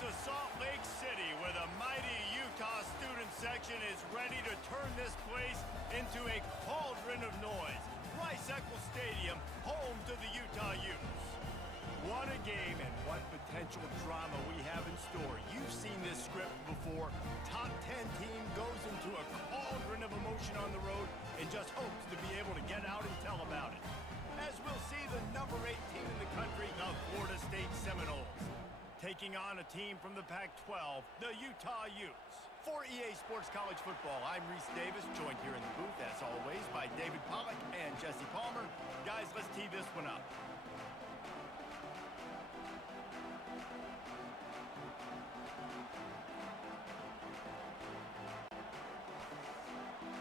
to Salt Lake City, where the mighty Utah student section is ready to turn this place into a cauldron of noise. Rice-Eccles Stadium, home to the Utah Utes. What a game and what potential drama we have in store. You've seen this script before. Top 10 team goes into a cauldron of emotion on the road and just hopes to be able to get out and tell about it. As we'll see the number 8 team in the country, the Florida State Seminoles, taking on a team from the Pac-12, the Utah Utes. For EA Sports College Football, I'm Reese Davis, joined here in the booth, as always, by David Pollack and Jesse Palmer. Guys, let's tee this one up.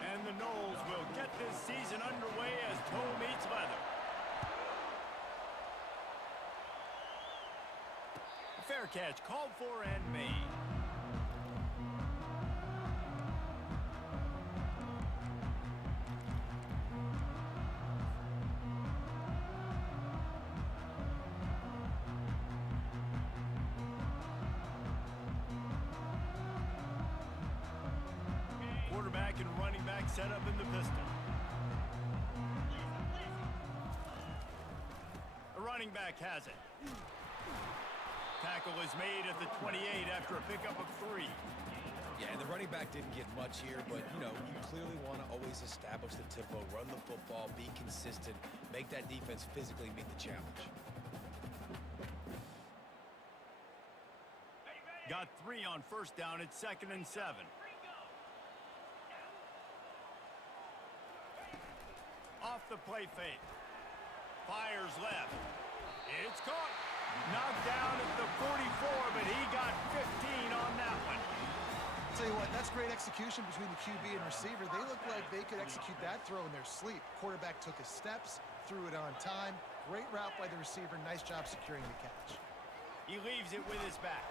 And the Noles will get this season underway as toe meets leather. Fair catch called for and made. Quarterback and running back set up in the pistol. The running back has it. Tackle is made at the 28 after a pickup of 3. Yeah, and the running back didn't get much here, but, you know, you clearly want to always establish the tempo, run the football, be consistent, make that defense physically meet the challenge. Got 3 on first down at 2nd and 7. Off the play fake. Fires left. It's caught. Knocked down at the 44, but he got 15 on that one. Tell you what, that's great execution between the QB and receiver. They look like they could execute that throw in their sleep. Quarterback took his steps, threw it on time. Great route by the receiver. Nice job securing the catch. He leaves it with his back.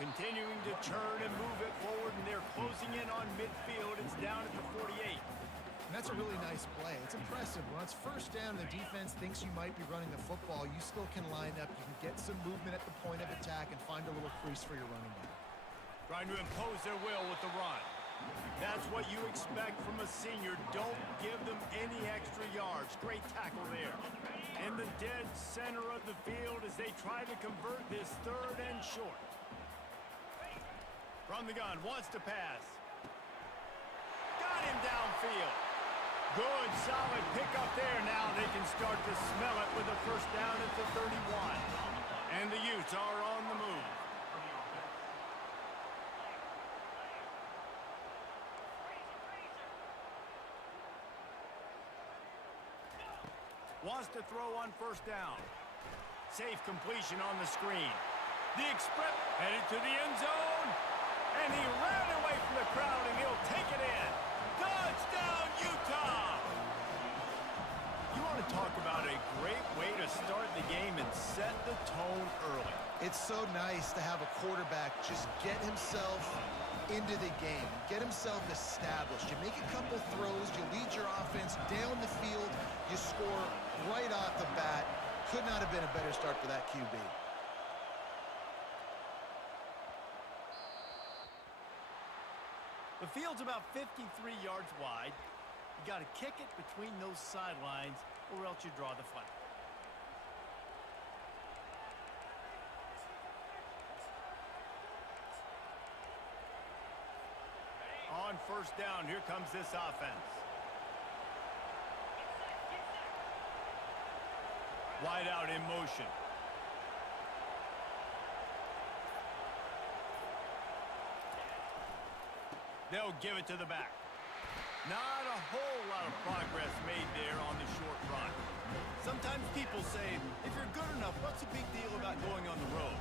Continuing to turn and move it forward, and they're closing in on midfield. It's down at the 48. And that's a really nice play. It's impressive. When it's first down and the defense thinks you might be running the football, you still can line up. You can get some movement at the point of attack and find a little crease for your running back. Trying to impose their will with the run. That's what you expect from a senior. Don't give them any extra yards. Great tackle there. In the dead center of the field as they try to convert this 3rd and short. From the gun, wants to pass. Got him downfield. Good, solid pickup there. Now they can start to smell it with a first down at the 31. And the Utes are on the move. Wants to throw on first down. Safe completion on the screen. The express headed to the end zone. And he ran away from the crowd, and he'll take it in. Touchdown, Utah! You want to talk about a great way to start the game and set the tone early. It's so nice to have a quarterback just get himself into the game, get himself established. You make a couple throws, you lead your offense down the field, you score right off the bat. Could not have been a better start for that QB. The field's about 53 yards wide. You got to kick it between those sidelines, or else you draw the flag. On first down, here comes this offense. Wide out in motion. They'll give it to the back. Not a whole lot of progress made there on the short run. Sometimes people say, if you're good enough, what's the big deal about going on the road?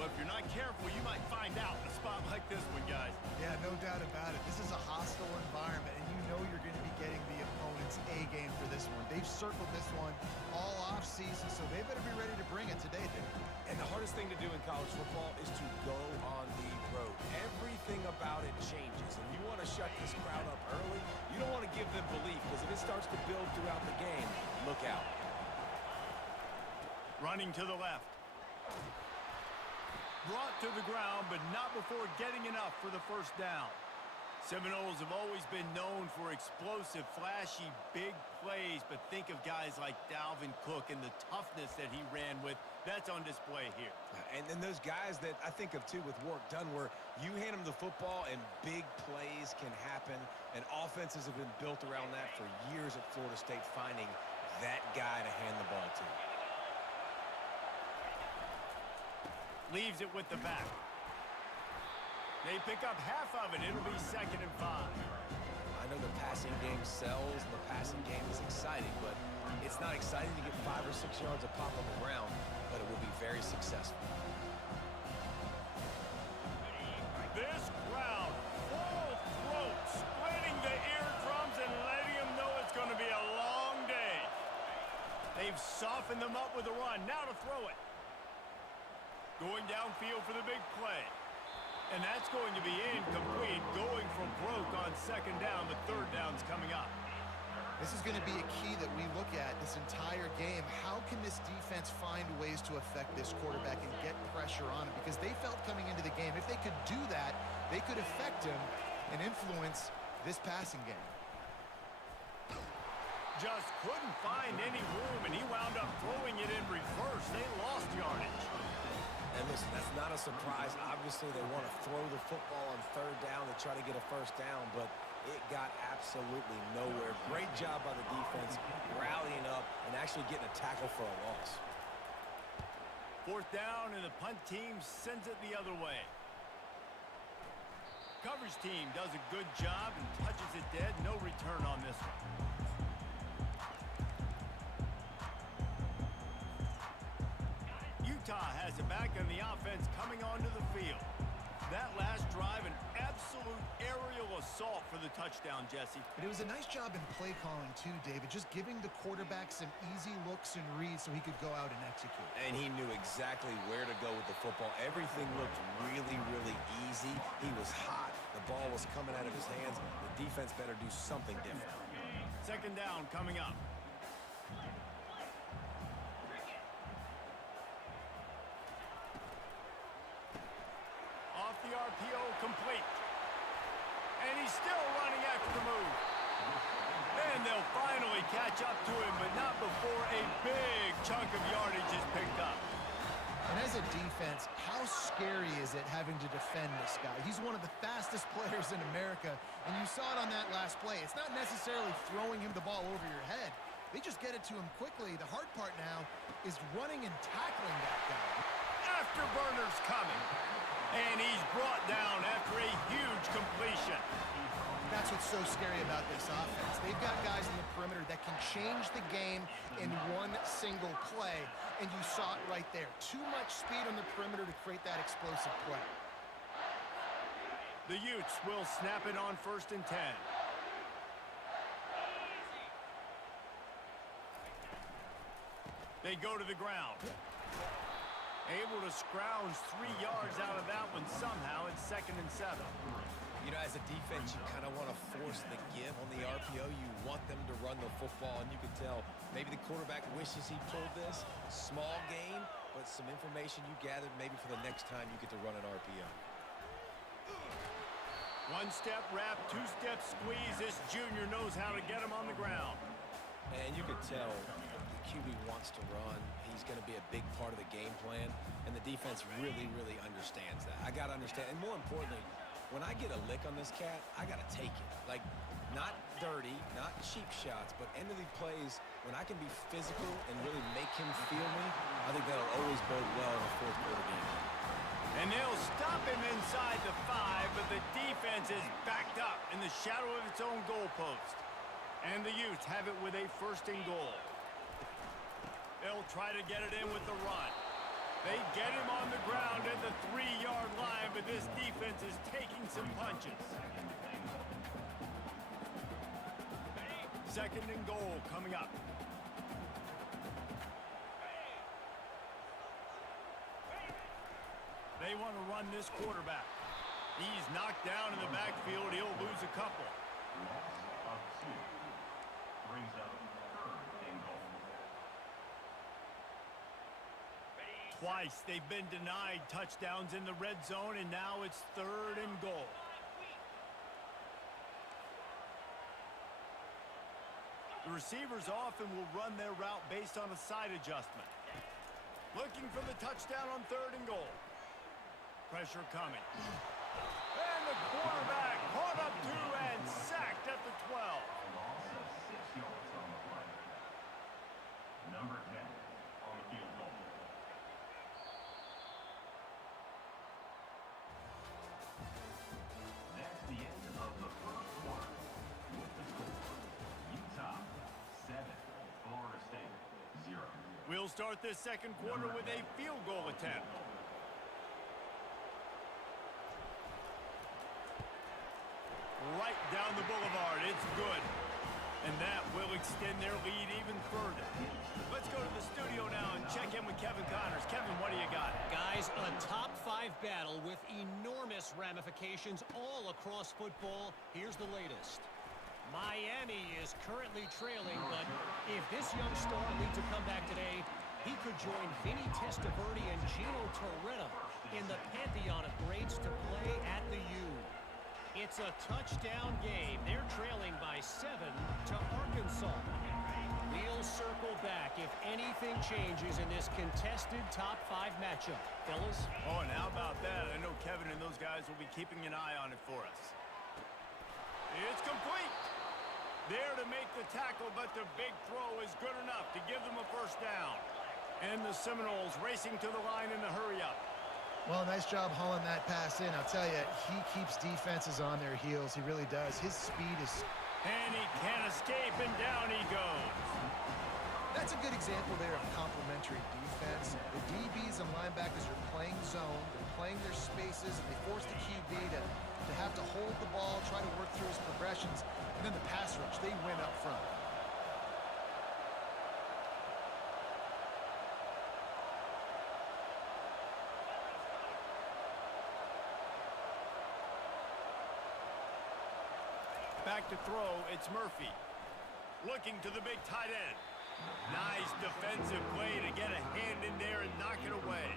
But if you're not careful, you might find out in a spot like this one, guys. Yeah, no doubt about it. This is a hostile environment, and you know you're going to be getting the opponent's A game for this one. They've circled this one all offseason, so they better be ready to bring it today, Dave. And the hardest thing to do in college football is to go on the road. Everything about it changes, and you want to shut this crowd up early. You don't want to give them belief, because if it starts to build throughout the game, look out. Running to the left. Brought to the ground, but not before getting enough for the first down. Seminoles have always been known for explosive, flashy, big plays, but think of guys like Dalvin Cook and the toughness that he ran with. That's on display here. And then those guys that I think of, too, with Warrick Dunn, where you hand them the football and big plays can happen, and offenses have been built around that for years at Florida State, finding that guy to hand the ball to. Leaves it with the back. They pick up half of it. It'll be 2nd and 5. I know the passing game sells and the passing game is exciting, but it's not exciting to get 5 or 6 yards a pop on the ground, but it will be very successful. This crowd, full throat, splitting the eardrums and letting them know it's going to be a long day. They've softened them up with a run. Now to throw it. Going downfield for the big play. And that's going to be incomplete, going for broke on 2nd down. The 3rd down's coming up. This is going to be a key that we look at this entire game. How can this defense find ways to affect this quarterback and get pressure on him? Because they felt coming into the game, if they could do that, they could affect him and influence this passing game. Just couldn't find any room, and he wound up throwing it in reverse. They lost yardage. And listen, that's not a surprise. Obviously, they want to throw the football on 3rd down to try to get a 1st down, but it got absolutely nowhere. Great job by the defense, rallying up and actually getting a tackle for a loss. 4th down, and the punt team sends it the other way. Coverage team does a good job and touches it dead. No return on this one. Utah has it back on the offense coming onto the field. That last drive, an absolute aerial assault for the touchdown, Jesse. But it was a nice job in play calling too, David, just giving the quarterback some easy looks and reads so he could go out and execute. And he knew exactly where to go with the football. Everything looked really, really easy. He was hot. The ball was coming out of his hands. The defense better do something different. 2nd down coming up. Off the RPO, complete. And he's still running after the move. And they'll finally catch up to him, but not before a big chunk of yardage is picked up. And as a defense, how scary is it having to defend this guy? He's one of the fastest players in America, and you saw it on that last play. It's not necessarily throwing him the ball over your head. They just get it to him quickly. The hard part now is running and tackling that guy. Afterburner's coming. And he's brought down after a huge completion. That's what's so scary about this offense. They've got guys in the perimeter that can change the game in one single play, and you saw it right there. Too much speed on the perimeter to create that explosive play. The Utes will snap it on 1st and 10. They go to the ground. Able to scrounge 3 yards out of that one somehow. It's 2nd and 7. You know, as a defense, you kind of want to force the give on the RPO. You want them to run the football, and you can tell maybe the quarterback wishes he pulled this. Small gain, but some information you gathered maybe for the next time you get to run an RPO. 1-step wrap, 2-step squeeze. This junior knows how to get him on the ground. And you could tell the QB wants to run. He's going to be a big part of the game plan, and the defense really, really understands that. I got to understand, and more importantly, when I get a lick on this cat, I got to take it. Like, not dirty, not cheap shots, but end of the plays, when I can be physical and really make him feel me, I think that'll always bode well in a 4th quarter game. And they'll stop him inside the 5, but the defense is backed up in the shadow of its own goalpost. And the Utes have it with a 1st and goal. They'll try to get it in with the run. They get him on the ground at the 3-yard line, but this defense is taking some punches. 2nd and goal coming up. They want to run this quarterback. He's knocked down in the backfield. He'll lose a couple. Twice they've been denied touchdowns in the red zone, and now it's 3rd and goal. The receivers often will run their route based on a side adjustment. Looking for the touchdown on 3rd and goal. Pressure coming. And the quarterback caught up to and sacked at the 12. Number 10 on the field goal. That's the end of the first quarter. With the score, Utah 7, Florida State 0. We'll start this second quarter with a field goal attempt. Right down the boulevard. It's good. And that will extend their lead even further. Let's go to the studio now and check in with Kevin Connors. Kevin, what do you got? Guys, a top 5 battle with enormous ramifications all across football. Here's the latest. Miami is currently trailing, but if this young star leads a comeback today, he could join Vinny Testaverde and Gino Torretta in the pantheon of greats to play at the U. It's a touchdown game. They're trailing by 7 to Arkansas. We'll circle back if anything changes in this contested top 5 matchup. Fellas? Oh, and how about that? I know Kevin and those guys will be keeping an eye on it for us. It's complete. There to make the tackle, but the big throw is good enough to give them a first down. And the Seminoles racing to the line in the hurry-up. Well, nice job hauling that pass in. I'll tell you, he keeps defenses on their heels. He really does. His speed is... And he can't escape, and down he goes. That's a good example there of complementary defense. The DBs and linebackers are playing zone. They're playing their spaces, and they force the QB to have to hold the ball, try to work through his progressions. And then the pass rush, they win up front. Back to throw, it's Murphy. Looking to the big tight end. Nice defensive play to get a hand in there and knock it away.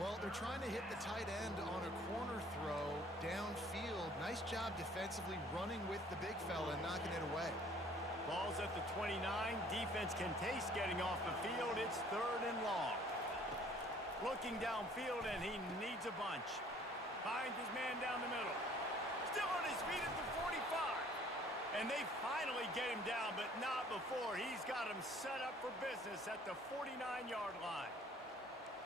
Well, they're trying to hit the tight end on a corner throw downfield. Nice job defensively running with the big fella and knocking it away. Ball's at the 29. Defense can taste getting off the field. It's 3rd and long. Looking downfield, and he needs a bunch. Finds his man down the middle. Still on his feet at the 45. And they finally get him down, but not before. He's got him set up for business at the 49-yard line.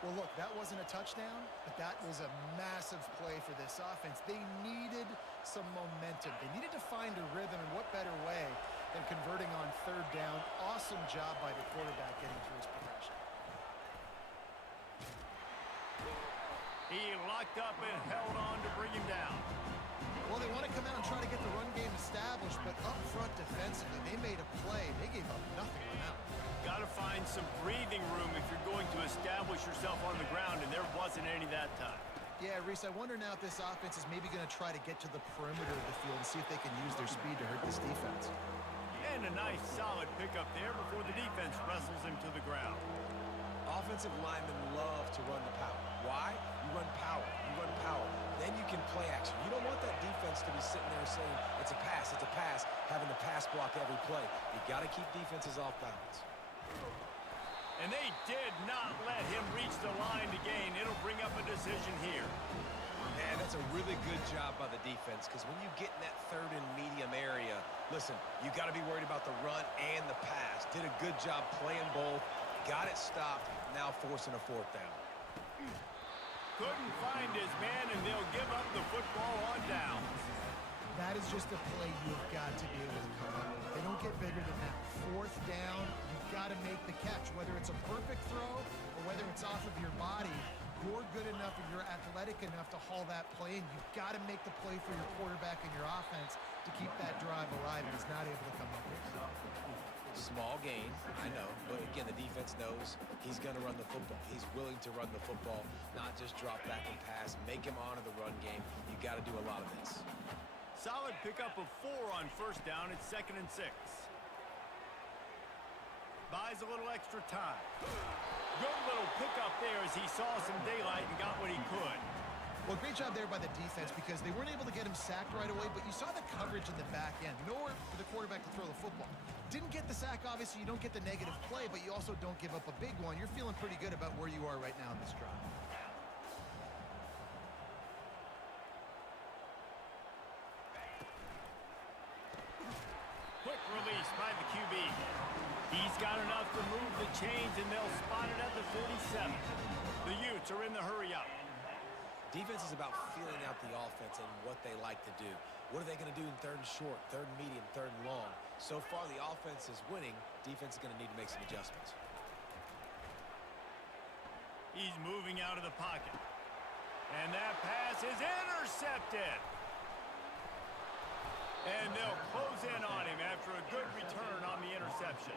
Well, look, that wasn't a touchdown, but that was a massive play for this offense. They needed some momentum. They needed to find a rhythm, and what better way than converting on 3rd down. Awesome job by the quarterback getting through his progression. He locked up and held on to bring him down. Well, they want to come out and try to get the run game established, but up front defensively, they made a play. They gave up nothing on that. Got to find some breathing room if you're going to establish yourself on the ground, and there wasn't any that time. Yeah, Reese, I wonder now if this offense is maybe going to try to get to the perimeter of the field and see if they can use their speed to hurt this defense. And a nice, solid pickup there before the defense wrestles him to the ground. Offensive linemen love to run the power. Why? You run power. You run power. Then you can play action. You don't want that defense to be sitting there saying, it's a pass, having to pass block every play. You got to keep defenses off balance. And they did not let him reach the line to gain. It'll bring up a decision here. Man, that's a really good job by the defense, because when you get in that 3rd and medium area, listen, you got to be worried about the run and the pass. Did a good job playing both. Got it stopped, now forcing a 4th down. Couldn't find his man, and they'll give up the football on downs. That is just a play you've got to be able to come up with. They don't get bigger than that. 4th down, you've got to make the catch. Whether it's a perfect throw or whether it's off of your body, you're good enough and you're athletic enough to haul that play, and you've got to make the play for your quarterback and your offense to keep that drive alive, and he's not able to come up with it. Small gain, I know, but again, the defense knows he's going to run the football. He's willing to run the football, not just drop back and pass, make him honor the run game. You got to do a lot of this. Solid pickup of 4 on 1st down. It's 2nd and 6. Buys a little extra time. Good little pickup there as he saw some daylight and got what he could. Well, great job there by the defense because they weren't able to get him sacked right away, but you saw the coverage in the back end. Nowhere for the quarterback to throw the football. Didn't get the sack, obviously. You don't get the negative play, but you also don't give up a big one. You're feeling pretty good about where you are right now in this drive. Quick release by the QB. He's got enough to move the chains, and they'll spot it at the 47. The Utes are in the hurry-up. Defense is about feeling out the offense and what they like to do. What are they going to do in third and short, third and medium, third and long? So far, the offense is winning. Defense is going to need to make some adjustments. He's moving out of the pocket. And that pass is intercepted. And they'll close in on him after a good return on the interception.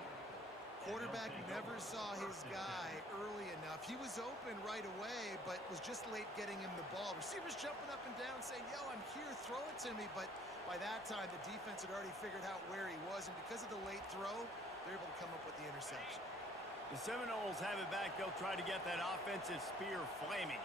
Quarterback never saw his guy early enough. He was open right away, but was just late getting him the ball. Receivers jumping up and down saying, yo, I'm here, throw it to me. But by that time, the defense had already figured out where he was, and because of the late throw, they're able to come up with the interception. The Seminoles have it back. They'll try to get that offensive spear flaming.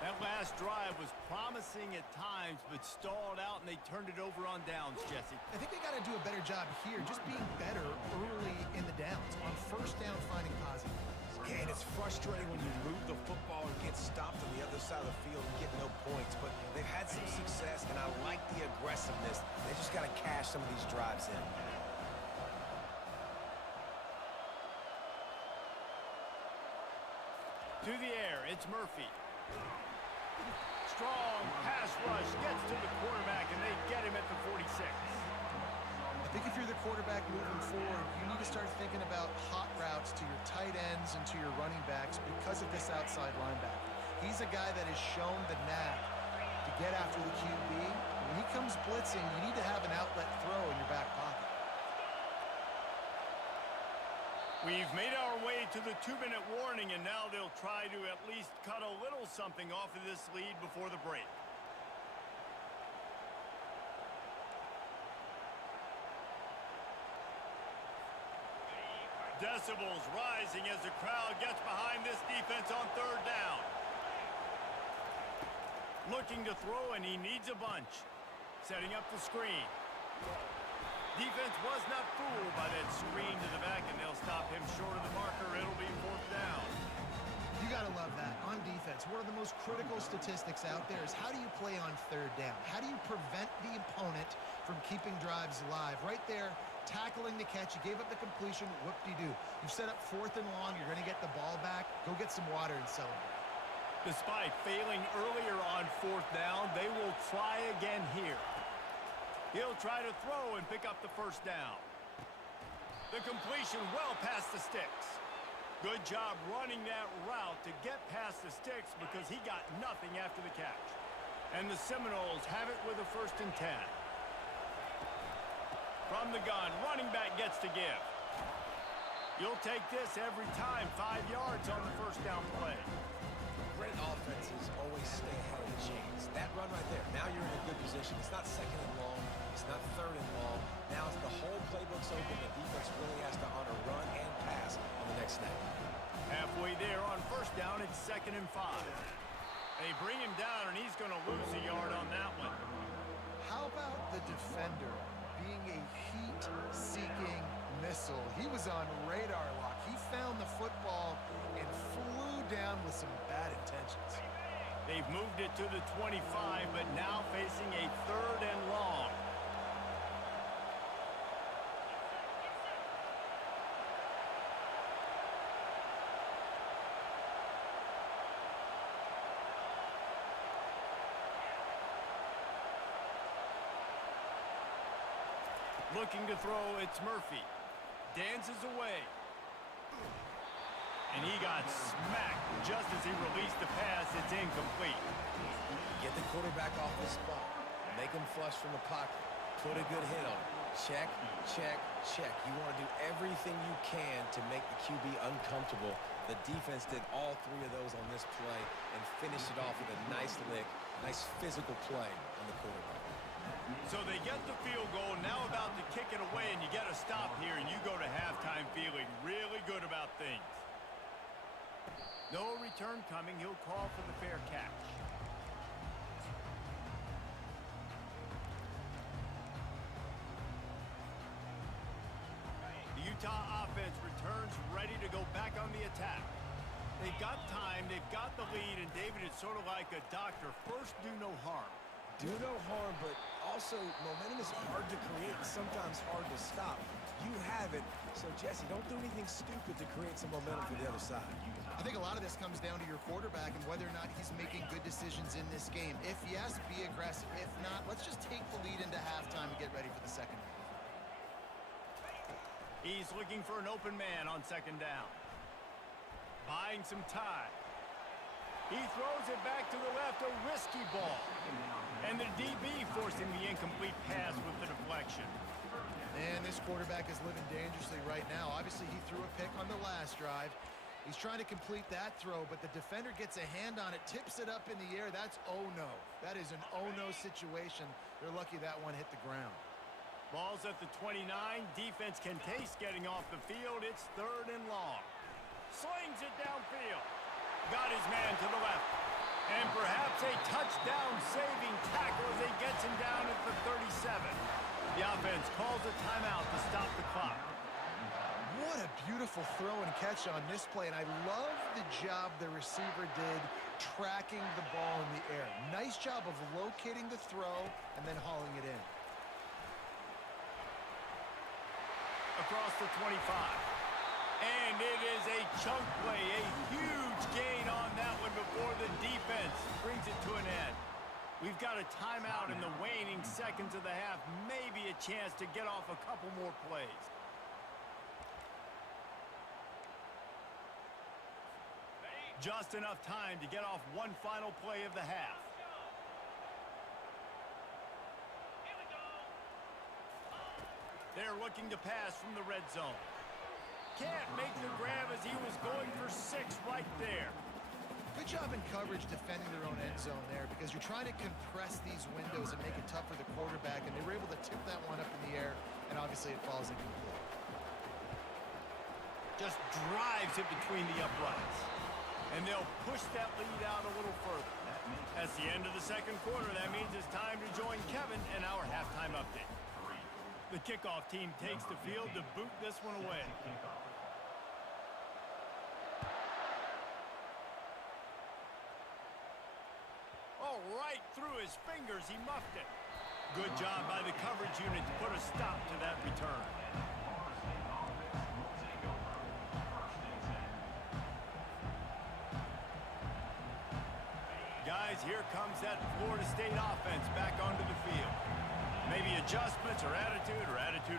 That last drive was promising at times, but stalled out, and they turned it over on downs, Jesse. I think they got to do a better job here, just being better early in the downs. On first down, finding positive. Yeah, and it's frustrating when you move the football and get stopped on the other side of the field and get no points. But they've had some success, and I like the aggressiveness. They just got to cash some of these drives in. To the air, it's Murphy. Strong pass rush gets to the quarterback, and they get him at the 46. I think if you're the quarterback moving forward, you need to start thinking about hot routes to your tight ends and to your running backs because of this outside linebacker. He's a guy that has shown the knack to get after the QB. When he comes blitzing, you need to have an outlet throw in your back pocket. We've made our way to the 2-minute warning, and now they'll try to at least cut a little something off of this lead before the break. Decibels rising as the crowd gets behind this defense on third down. Looking to throw, and he needs a bunch. Setting up the screen. Defense was not fooled by that screen to the back, and they'll stop him short of the marker. It'll be fourth down. You got to love that. On defense, one of the most critical statistics out there is how do you play on third down? How do you prevent the opponent from keeping drives alive? Right there, tackling the catch. You gave up the completion. Whoop-de-doo. You've set up fourth and long. You're going to get the ball back. Go get some water and celebrate. Despite failing earlier on fourth down, they will try again here. He'll try to throw and pick up the first down. The completion well past the sticks. Good job running that route to get past the sticks because he got nothing after the catch. And the Seminoles have it with a 1st and 10. From the gun, running back gets to give. You'll take this every time. 5 yards on the first down play. Great offenses always stay ahead of the chains. That run right there, now you're in a good position. It's not second and long. It's not third and long. Now it's the whole playbook's open. The defense really has to honor run and pass on the next snap. Halfway there on first down, it's 2nd and 5. They bring him down, and he's going to lose a yard on that one. How about the defender being a heat-seeking missile? He was on radar lock. He found the football and flew down with some bad intentions. They've moved it to the 25, but now facing a 3rd and long. Looking to throw, it's Murphy. Dances away. And he got smacked just as he released the pass. It's incomplete. Get the quarterback off his spot. Make him flush from the pocket. Put a good hit on him. Check, check, check. You want to do everything you can to make the QB uncomfortable. The defense did all 3 of those on this play and finished it off with a nice lick, nice physical play on the quarterback. So they get the field goal, now about to kick it away, and you get a stop here, and you go to halftime feeling really No return coming. He'll call for the fair catch. The Utah offense returns ready to go back on the attack. They've got time, they've got the lead, and David is sort of like a doctor. First, do no harm. Do no harm, but also momentum is hard to create and sometimes hard to stop. You have it, so Jesse, don't do anything stupid to create some momentum for the other side. I think a lot of this comes down to your quarterback and whether or not he's making good decisions in this game. If yes, be aggressive. If not, let's just take the lead into halftime and get ready for the second half. He's looking for an open man on second down. Buying some time. He throws it back to the left, a risky ball. And the DB forcing the incomplete pass with the deflection. And this quarterback is living dangerously right now. Obviously, he threw a pick on the last drive. He's trying to complete that throw, but the defender gets a hand on it, tips it up in the air. That's oh-no. That is an oh-no situation. They're lucky that one hit the ground. Ball's at the 29. Defense can taste getting off the field. It's 3rd and long. Slings it downfield. Got his man to the left. And perhaps a touchdown-saving tackle as he gets him down at the 37. The offense calls a timeout to stop the clock. What a beautiful throw and catch on this play, and I love the job the receiver did tracking the ball in the air. Nice job of locating the throw and then hauling it in. Across the 25. And it is a chunk play, a huge gain on that one before the defense brings it to an end. We've got a timeout in the waning seconds of the half, maybe a chance to get off a couple more plays. Just enough time to get off one final play of the half. They're looking to pass from the red zone. Can't make the grab as he was going for 6 right there. Good job in coverage defending their own end zone there because you're trying to compress these windows and make it tough for the quarterback, and they were able to tip that one up in the air, and obviously it falls incomplete. Just drives it between the uprights. And they'll push that lead out a little further. That's the end of the second quarter. That means it's time to join Kevin in our halftime update. The kickoff team takes the field to boot this one away. Oh, right through his fingers, he muffed it. Good job by the coverage unit to put a stop to that return. Guys, here comes that Florida State offense back onto the field. Maybe adjustments or attitude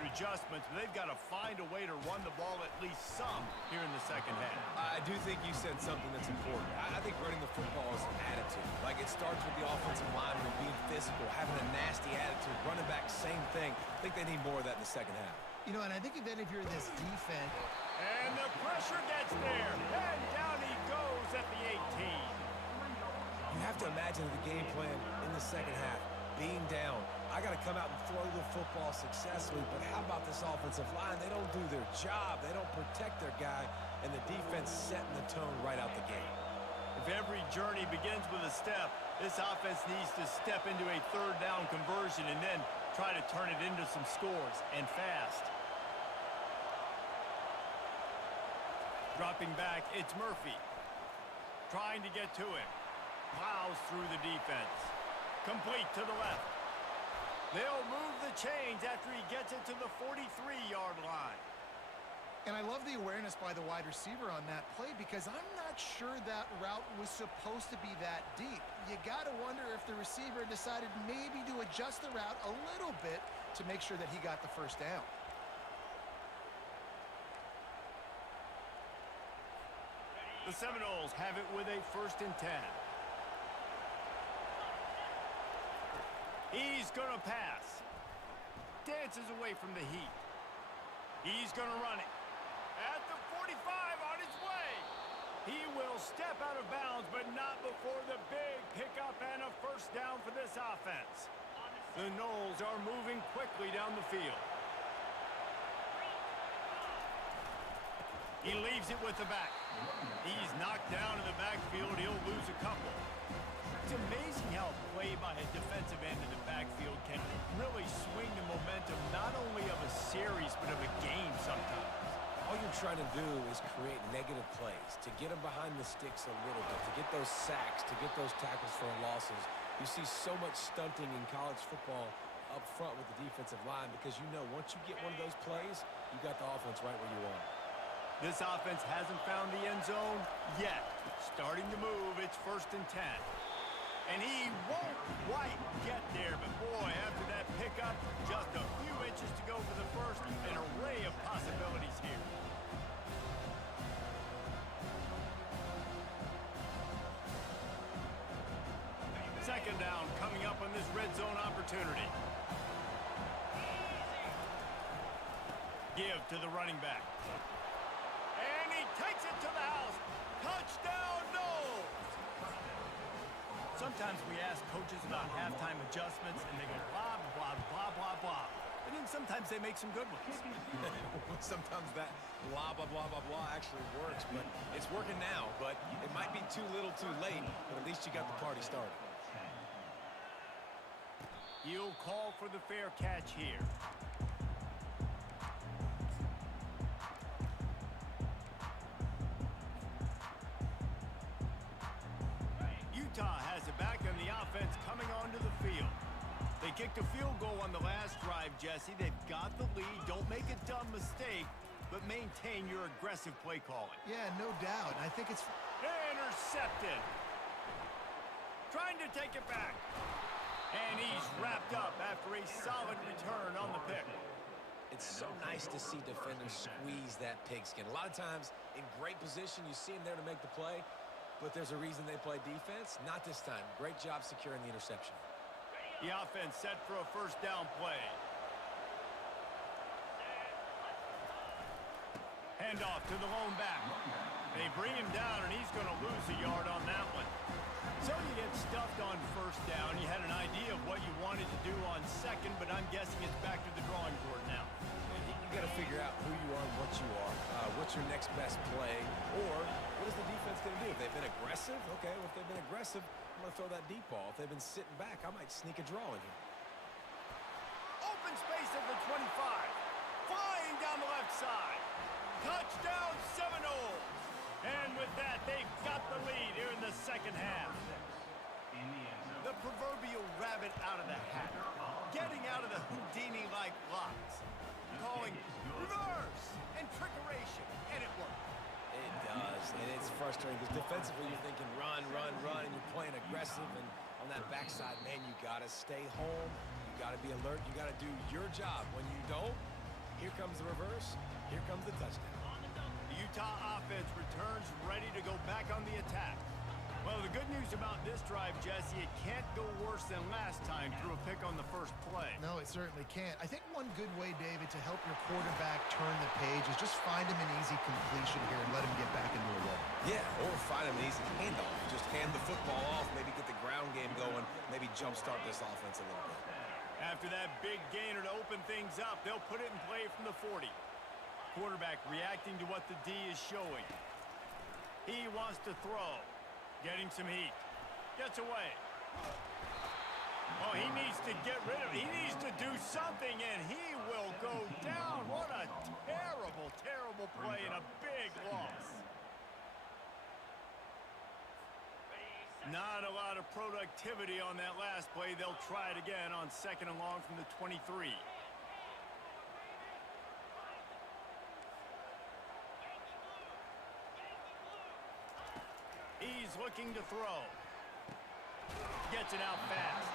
adjustments, but they've got to find a way to run the ball at least some here in the second half. I do think you said something that's important. I think running the football is an attitude. Like, it starts with the offensive lineman being physical, having a nasty attitude. Running back, same thing. I think they need more of that in the second half. You know, and I think then if you're this defense... And the pressure gets there, and down he goes at the 18. You have to imagine the game plan in the second half. Being down, I got to come out and throw the football successfully, but how about this offensive line? They don't do their job. They don't protect their guy, and the defense setting the tone right out the gate. If every journey begins with a step, this offense needs to step into a third down conversion and then try to turn it into some scores, and fast. Dropping back, it's Murphy. Trying to get to him. Plows through the defense. Complete to the left. They'll move the chains after he gets it to the 43-yard line. And I love the awareness by the wide receiver on that play because I'm not sure that route was supposed to be that deep. You got to wonder if the receiver decided maybe to adjust the route a little bit to make sure that he got the first down. The Seminoles have it with a 1st and 10. He's going to pass. Dances away from the heat. He's going to run it. At the 45 on his way. He will step out of bounds, but not before the big pickup and a first down for this offense. The Noles are moving quickly down the field. He leaves it with the back. He's knocked down in the backfield. He'll lose a couple. It's amazing how play by a defensive end in the backfield can really swing the momentum not only of a series but of a game sometimes. All you're trying to do is create negative plays, to get them behind the sticks a little bit, to get those sacks, to get those tackles for losses. You see so much stunting in college football up front with the defensive line because you know once you get one of those plays, you got the offense right where you want it. This offense hasn't found the end zone yet. Starting to move, it's 1st and 10. And he won't quite get there, but boy, after that pickup, just a few inches to go for the first. An array of possibilities here. Second down coming up on this red zone opportunity. Give to the running back. And he takes it to the house. Touchdown, Knowles! Sometimes we ask coaches about halftime adjustments, and they go blah, blah, blah, blah, blah. And then sometimes they make some good ones. Sometimes that blah, blah, blah, blah, blah actually works, but it's working now. But it might be too little too late, but at least you got the party started. He'll call for the fair catch here. Utah has it back on the offense coming onto the field. They kicked a field goal on the last drive, Jesse. They've got the lead. Don't make a dumb mistake, but maintain your aggressive play calling. Yeah, no doubt. I think it's... Intercepted. Trying to take it back. And he's wrapped up after a solid return on the pick. It's so nice to see defenders squeeze that pigskin. A lot of times, in great position, you see them there to make the play, but there's a reason they play defense. Not this time. Great job securing the interception. The offense set for a first down play. Handoff to the lone back. They bring him down, and he's going to lose a yard on that one. So you get stuffed on first down. You had an idea of what you wanted to do on second, but I'm guessing it's back to the drawing board now. You got to figure out who you are and what you are. What's your next best play? Or what is the defense going to do? If they've been aggressive, okay, well, if they've been aggressive, I'm going to throw that deep ball. If they've been sitting back, I might sneak a draw in here. Open space at the 25. Flying down the left side. Touchdown, Seminoles. And with that, they've got the lead here in the second half. The proverbial rabbit out of the hat. Getting out of the Houdini-like blocks. Calling reverse and trickeration, and it worked. It does, and it's frustrating because defensively you're thinking run, run, run, and you're playing aggressive, and on that backside, man, you got to stay home. You got to be alert. You got to do your job. When you don't, here comes the reverse. Here comes the touchdown. The Utah offense returns ready to go back on the attack. Well, the good news about this drive, Jesse, it can't go worse than last time through a pick on the first play. No, it certainly can't. I think one good way, David, to help your quarterback turn the page is just find him an easy completion here and let him get back into a rhythm. Yeah, or find him an easy handoff. Just hand the football off, maybe get the ground game going, maybe jumpstart this offense a little bit. After that big gainer to open things up, they'll put it in play from the 40. Quarterback reacting to what the D is showing. He wants to throw. Getting some heat. Gets away. Oh, he needs to get rid of it. He needs to do something, and he will go down. What a terrible, terrible play and a big loss. Not a lot of productivity on that last play. They'll try it again on second and long from the 23. He's looking to throw. Gets it out fast.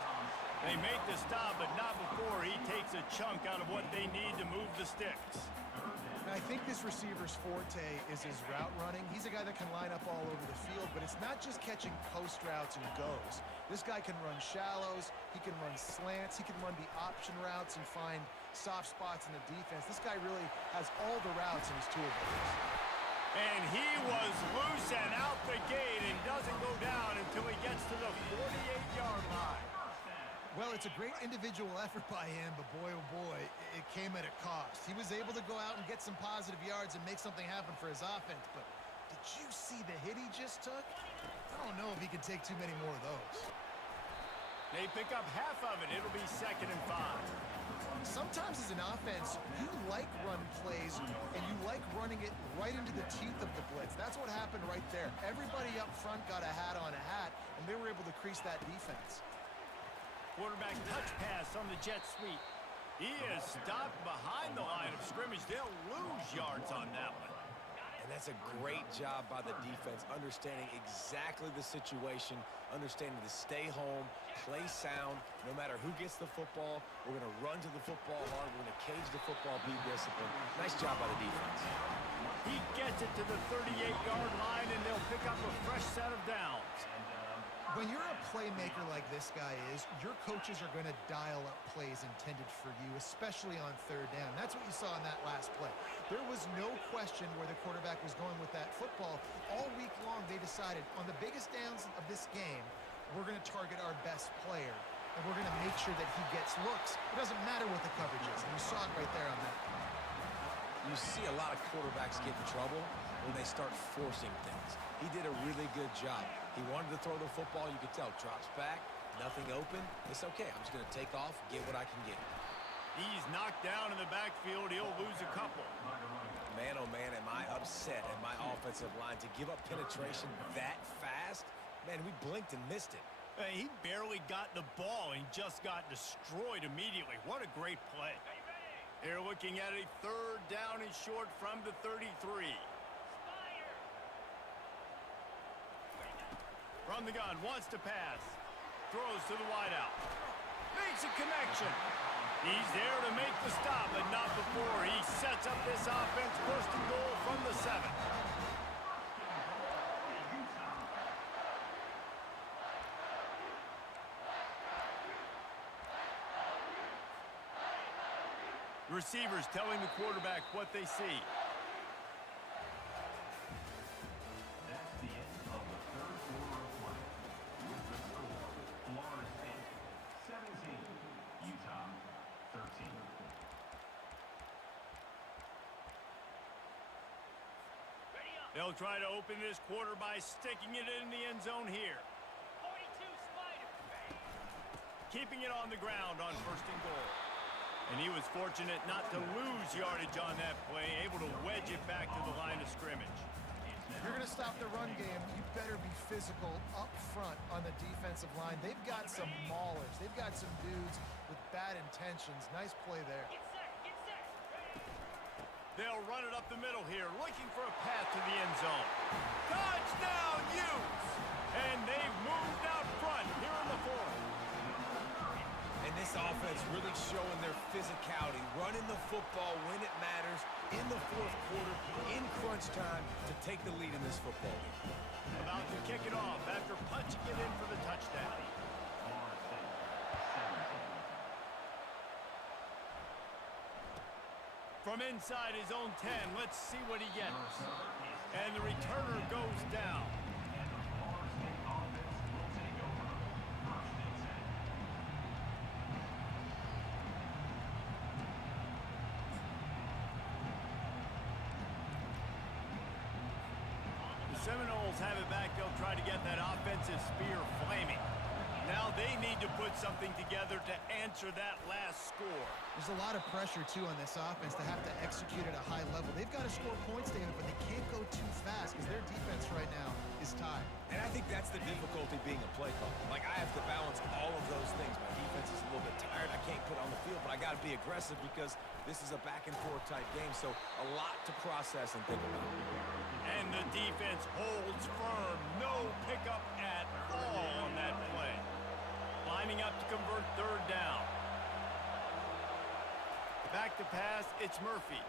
They make the stop, but not before he takes a chunk out of what they need to move the sticks. I think this receiver's forte is his route running. He's a guy that can line up all over the field, but it's not just catching post routes and goes. This guy can run shallows, he can run slants, he can run the option routes and find soft spots in the defense. This guy really has all the routes in his toolbox. And he was loose and out the gate and doesn't go down until he gets to the 48-yard line. Well, it's a great individual effort by him, but boy, oh boy, it came at a cost. He was able to go out and get some positive yards and make something happen for his offense, but did you see the hit he just took? I don't know if he can take too many more of those. They pick up half of it. It'll be 2nd and 5. Sometimes as an offense, you like run plays, and you like running it right into the teeth of the blitz. That's what happened right there. Everybody up front got a hat on a hat, and they were able to crease that defense. Quarterback touch pass on the jet sweep. He is stopped behind the line of scrimmage. They'll lose yards on that one. And that's a great job by the defense, understanding exactly the situation, understanding to stay home, play sound. No matter who gets the football, we're going to run to the football hard. We're going to cage the football, be disciplined. Nice job by the defense. He gets it to the 38-yard line, and they'll pick up a fresh set of downs. When you're a playmaker like this guy is, your coaches are going to dial up plays intended for you, especially on 3rd down. That's what you saw in that last play. There was no question where the quarterback was going with that football. All week long, they decided on the biggest downs of this game, we're going to target our best player, and we're going to make sure that he gets looks. It doesn't matter what the coverage is, and you saw it right there on that. You see a lot of quarterbacks get in trouble when they start forcing things. He did a really good job. He wanted to throw the football. You could tell. Drops back, nothing open. It's okay. I'm just going to take off, get what I can get. He's knocked down in the backfield. He'll lose a couple. Man, oh man, am I upset at my offensive line to give up penetration that fast? Man, we blinked and missed it. He barely got the ball and just got destroyed immediately. What a great play. They're looking at a 3rd down and short from the 33. From the gun, wants to pass. Throws to the wideout. Makes a connection. He's there to make the stop, but not before he sets up this offense. 1st and goal from the 7. Receivers telling the quarterback what they see. That's the end of the 3rd quarter of play. With the score, Florida State 17, Utah 13. They'll try to open this quarter by sticking it in the end zone here. 42 Spider. Keeping it on the ground on 1st and goal. And he was fortunate not to lose yardage on that play, able to wedge it back to the line of scrimmage. If you're going to stop the run game, you better be physical up front on the defensive line. They've got some maulers. They've got some dudes with bad intentions. Nice play there. They'll run it up the middle here, looking for a path to the end zone. Touchdown, Utes! And they've moved out front here in the 4th. And this offense really showing their physicality, running the football when it matters, in the 4th quarter, in crunch time, to take the lead in this football game. About to kick it off after punching it in for the touchdown. Florida State 17. From inside his own 10, let's see what he gets. And the returner goes down. And the Florida State offense will take over 1st and 10. The Seminoles have it back. They'll try to get that offensive spear flaming. Now they need to put something together to answer that last score. There's a lot of pressure, too, on this offense to have to execute at a high level. They've got to score points, David, but they can't go too fast because their defense right now is tied. And I think that's the difficulty being a play caller. Like, I have to balance all of those things. My defense is a little bit tired. I can't put on the field, but I got to be aggressive because this is a back-and-forth type game. So a lot to process and think about. And the defense holds firm. No pickup at all on that play. Lining up to convert 3rd down. Back to pass, it's Murphy.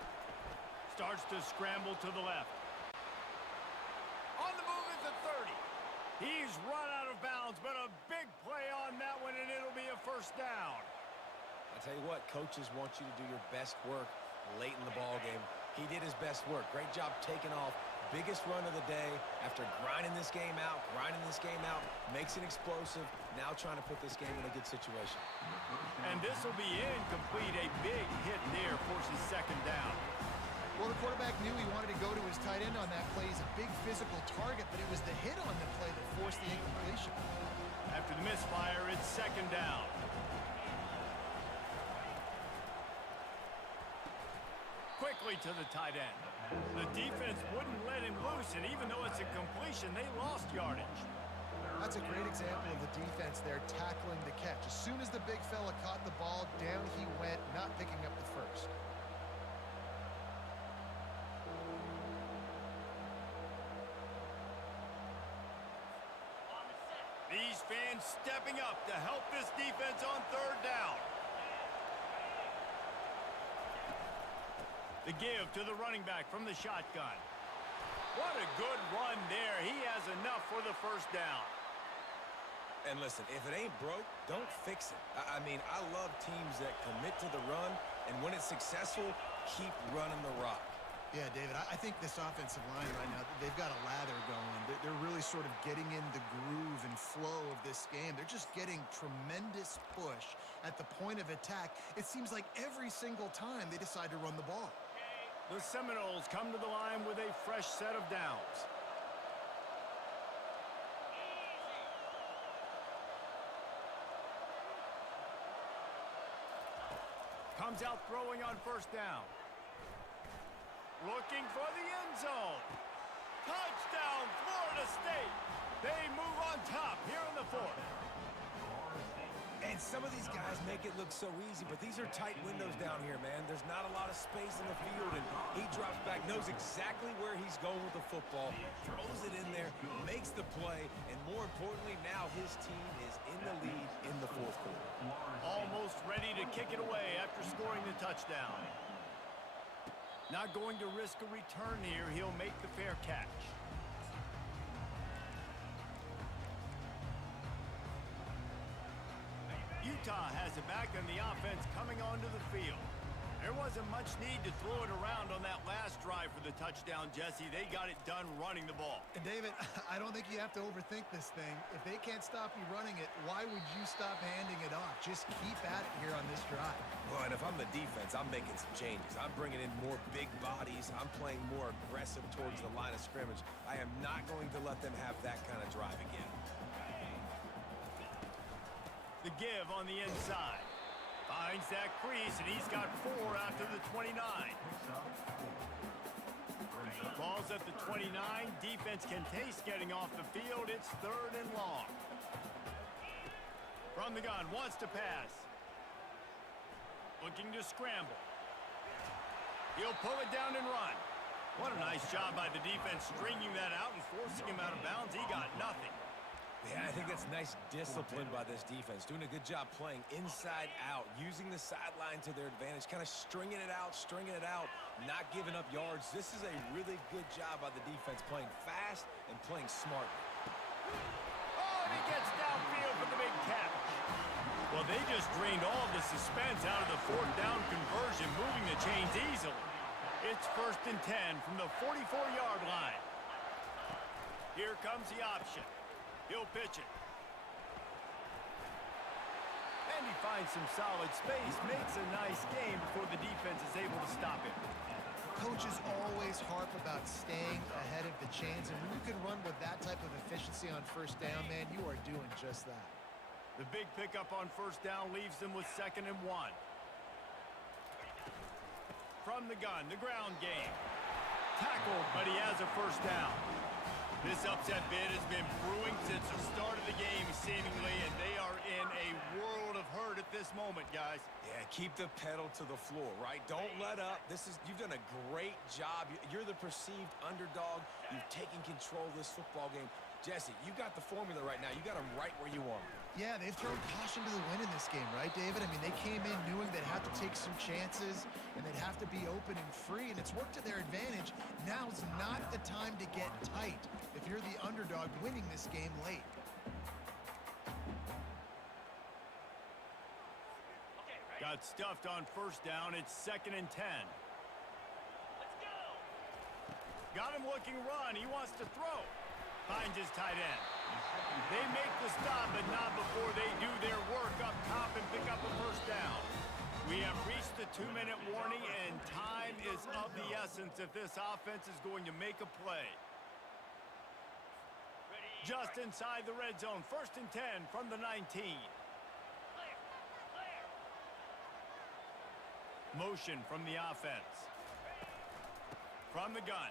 Starts to scramble to the left. On the move at the 30. He's run out of bounds, but a big play on that one, and it'll be a 1st down. I tell you what, coaches want you to do your best work late in the ball game. He did his best work. Great job taking off, biggest run of the day after grinding this game out, makes it explosive, now trying to put this game in a good situation. And this will be incomplete. A big hit there forces second down. Well, the quarterback knew he wanted to go to his tight end on that play. He's a big physical target, but it was the hit on the play that forced the incompletion. After the misfire, it's second down. Quickly to the tight end. The defense wouldn't let him loose, and even though it's a completion, they lost yardage. That's a great example of the defense there tackling the catch. As soon as the big fella caught the ball, down he went, not picking up the first. These fans stepping up to help this defense on third down. The give to the running back from the shotgun. What a good run there. He has enough for the first down. And listen, if it ain't broke, don't fix it. I mean, I love teams that commit to the run, and when it's successful, keep running the rock. Yeah, David, I think this offensive line right now, they've got a lather going. They're really sort of getting in the groove and flow of this game. They're just getting tremendous push at the point of attack. It seems like every single time they decide to run the ball. The Seminoles come to the line with a fresh set of downs. Comes out throwing on first down. Looking for the end zone. Touchdown, Florida State. They move on top here in the fourth. And some of these guys make it look so easy, but these are tight windows down here, man. There's not a lot of space in the field, and he drops back, knows exactly where he's going with the football, throws it in there, makes the play, and more importantly, now his team is in the lead in the fourth quarter. Almost ready to kick it away after scoring the touchdown. Not going to risk a return here. He'll make the fair catch. Utah has it back, and the offense coming onto the field. There wasn't much need to throw it around on that last drive for the touchdown, Jesse. They got it done running the ball. And David, I don't think you have to overthink this thing. If they can't stop you running it, why would you stop handing it off? Just keep at it here on this drive. Well, and if I'm the defense, I'm making some changes. I'm bringing in more big bodies. I'm playing more aggressive towards the line of scrimmage. I am not going to let them have that kind of drive again. The give on the inside. Finds that crease, and he's got 4 after the 29. Ball's at the 29. Defense can taste getting off the field. It's third and long. From the gun, wants to pass. Looking to scramble. He'll pull it down and run. What a nice job by the defense stringing that out and forcing him out of bounds. He got nothing. Yeah, I think that's nice discipline by this defense. Doing a good job playing inside out, using the sideline to their advantage, kind of stringing it out, not giving up yards. This is a really good job by the defense, playing fast and playing smart. Oh, and he gets downfield for the big catch. Well, they just drained all the suspense out of the fourth down conversion, moving the chains easily. It's 1st and 10 from the 44-yard line. Here comes the option. He'll pitch it. And he finds some solid space, makes a nice game before the defense is able to stop him. Coaches always harp about staying ahead of the chains, and when you can run with that type of efficiency on first down, man, you are doing just that. The big pickup on first down leaves them with 2nd and 1. From the gun, the ground game. Tackled, but he has a first down. This upset bid has been brewing since the start of the game, seemingly, and they are in a world of hurt at this moment, guys. Yeah, keep the pedal to the floor, right? Don't let up. You've done a great job. You're the perceived underdog. You've taken control of this football game. Jesse, you got the formula right now. You got them right where you want them. Yeah, they've thrown caution to the wind in this game, right, David? I mean, they came in knowing they'd have to take some chances and they'd have to be open and free, and it's worked to their advantage. Now's not the time to get tight if you're the underdog winning this game late. Got stuffed on first down. It's 2nd and 10. Got him looking run. He wants to throw. Finds his tight end. They make the stop, but not before they do their work up top and pick up a first down. We have reached the 2-minute warning, and time is of the essence if this offense is going to make a play. Just inside the red zone, 1st and 10 from the 19. Motion from the offense. From the gun.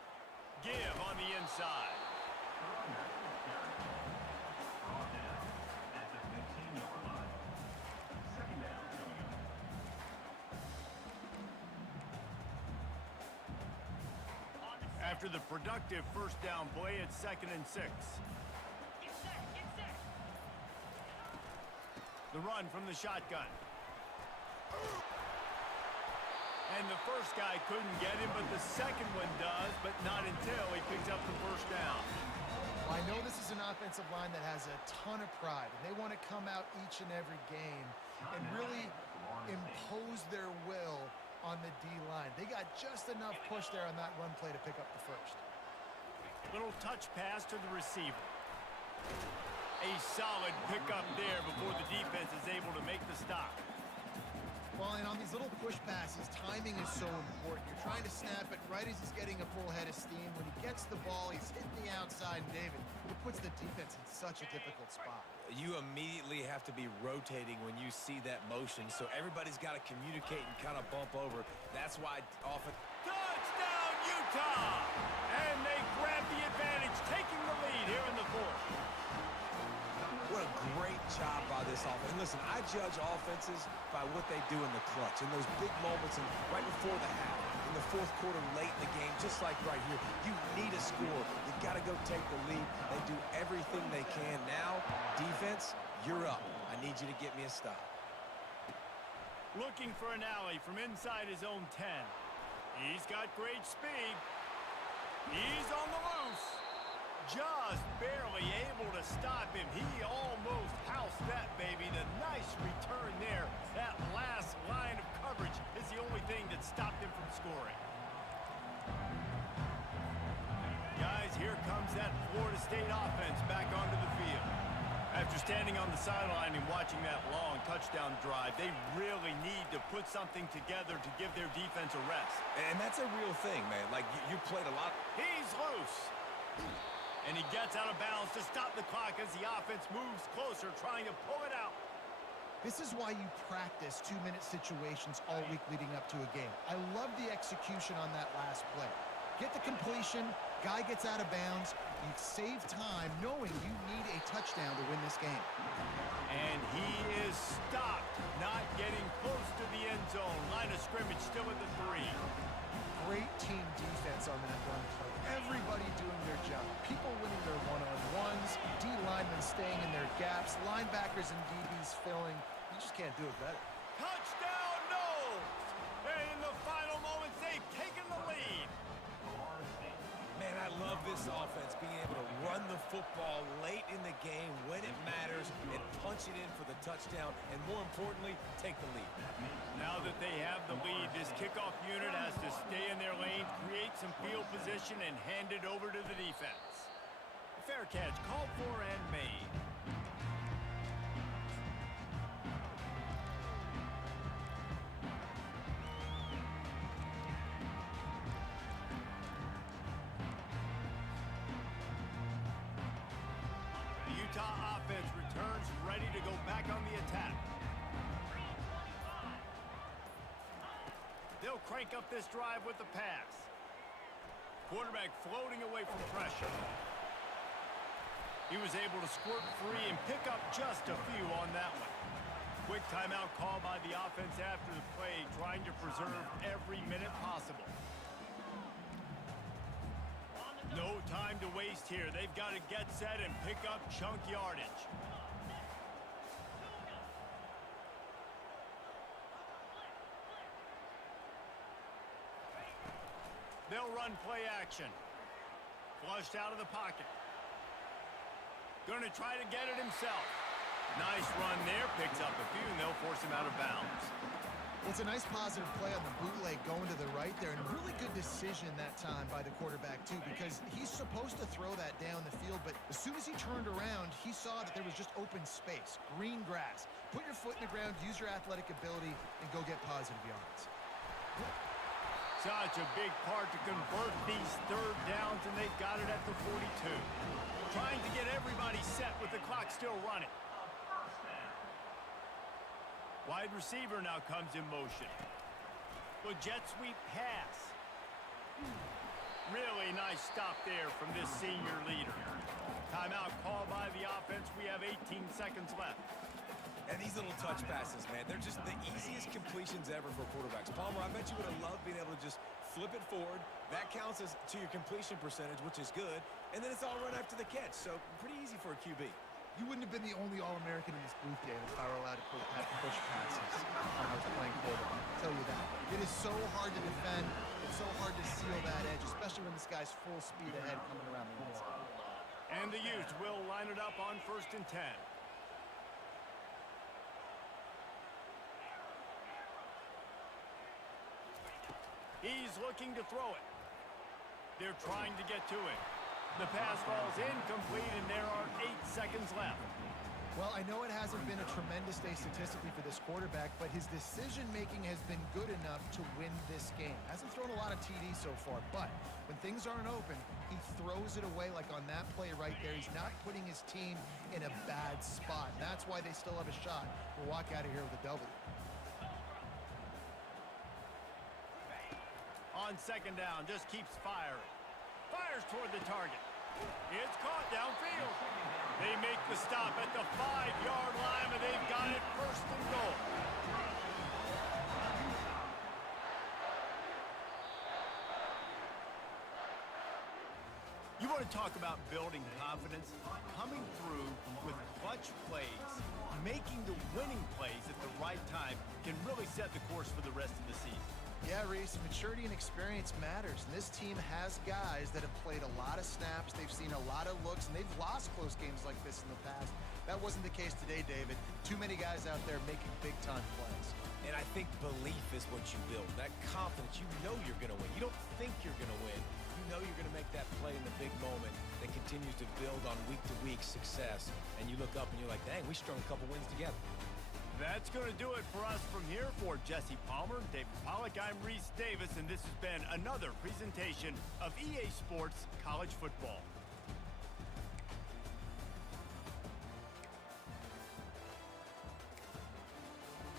Give on the inside. After the productive first down play, it's 2nd and 6. The run from the shotgun. And the first guy couldn't get him, but the second one does, but not until he picks up the first down. Well, I know this is an offensive line that has a ton of pride, and they want to come out each and every game and really impose their will on the D-line. They got just enough push there on that run play to pick up the first. Little touch pass to the receiver. A solid pickup there before the defense is able to make the stop. Well, and on these little push passes, timing is so important. You're trying to snap it right as he's getting a full head of steam. When he gets the ball, he's hitting the outside, and David, it puts the defense in such a difficult spot. You immediately have to be rotating when you see that motion, so everybody's got to communicate and kind of bump over. That's why often... Touchdown, Utah! And they grab the advantage, taking the lead here in the 4th. What a great job by this offense. And listen, I judge offenses by what they do in the clutch, in those big moments and right before the half, in the 4th quarter, late in the game, just like right here. You need a score. You got to go take the lead. They do everything they can. Now, defense, you're up. I need you to get me a stop. Looking for an alley from inside his own 10. He's got great speed. He's on the loose. Just barely able to stop him. He almost housed that baby. The nice return there. That last line of coverage is the only thing that stopped him from scoring. Guys, here comes that Florida State offense back onto the field. After standing on the sideline and watching that long touchdown drive, they really need to put something together to give their defense a rest. And that's a real thing, man. Like, you played a lot. He's loose. And he gets out of bounds to stop the clock as the offense moves closer, trying to pull it out. This is why you practice 2-minute situations all week leading up to a game. I love the execution on that last play. Get the completion, guy gets out of bounds, you save time knowing you need a touchdown to win this game. And he is stopped, not getting close to the end zone. Line of scrimmage still at the 3. Great team defense on that run play. Everybody doing their job. People winning their one-on-ones, D-linemen staying in their gaps, linebackers and DBs filling. You just can't do it better. Touchdown, Knowles! And in the final moments, they've taken the lead. Man, I love this offense, being able to run the football late in the game when it matters and punch it in for the touchdown, and more importantly, take the lead. Now that they have the lead, this kickoff unit has to stay in their lane, create some field position, and hand it over to the defense. Fair catch, called for and made. The Utah offense returns ready to go back on the attack. They'll crank up this drive with the pass. Quarterback floating away from pressure. He was able to squirt free and pick up just a few on that one. Quick timeout call by the offense after the play, trying to preserve every minute possible. No time to waste here. They've got to get set and pick up chunk yardage. They'll run play action. Flushed out of the pocket. Going to try to get it himself. Nice run there. Picks up a few, and they'll force him out of bounds. Well, it's a nice positive play on the bootleg going to the right there, and really good decision that time by the quarterback, too, because he's supposed to throw that down the field, but as soon as he turned around, he saw that there was just open space, green grass. Put your foot in the ground, use your athletic ability, and go get positive yards. Such a big part to convert these third downs, and they've got it at the 42. Trying to get everybody set with the clock still running. Wide receiver now comes in motion. Well, jet sweep pass. Really nice stop there from this senior leader. Timeout called by the offense. We have 18 seconds left. And these little touch passes, man, they're just the easiest completions ever for quarterbacks. Palmer, I bet you would have loved being able to just flip it forward. That counts as to your completion percentage, which is good. And then it's all run after the catch, so pretty easy for a QB. You wouldn't have been the only All-American in this booth, David, if I were allowed to push passes when I was playing quarterback. I'll tell you that. It is so hard to defend. It's so hard to seal that edge, especially when this guy's full speed ahead coming around the inside. And the Utes will line it up on 1st and 10. He's looking to throw it. They're trying to get to it. The pass falls incomplete, and there are 8 seconds left. Well, I know it hasn't been a tremendous day statistically for this quarterback, but his decision-making has been good enough to win this game. Hasn't thrown a lot of TDs so far, but when things aren't open, he throws it away like on that play right there. He's not putting his team in a bad spot. That's why they still have a shot to walk out of here with a W. On 2nd down, just keeps firing. Fires toward the target. It's caught downfield. They make the stop at the 5-yard line, and they've got it 1st and goal. You want to talk about building confidence? Coming through with clutch plays, making the winning plays at the right time can really set the course for the rest of the season. Yeah, Reese, maturity and experience matters. And this team has guys that have played a lot of snaps. They've seen a lot of looks, and they've lost close games like this in the past. That wasn't the case today, David. Too many guys out there making big-time plays. And I think belief is what you build. That confidence, you know you're going to win. You don't think you're going to win. You know you're going to make that play in the big moment that continues to build on week-to-week success. And you look up and you're like, dang, we strung a couple wins together. That's going to do it for us from here. For Jesse Palmer, David Pollack, I'm Reese Davis, and this has been another presentation of EA Sports College Football.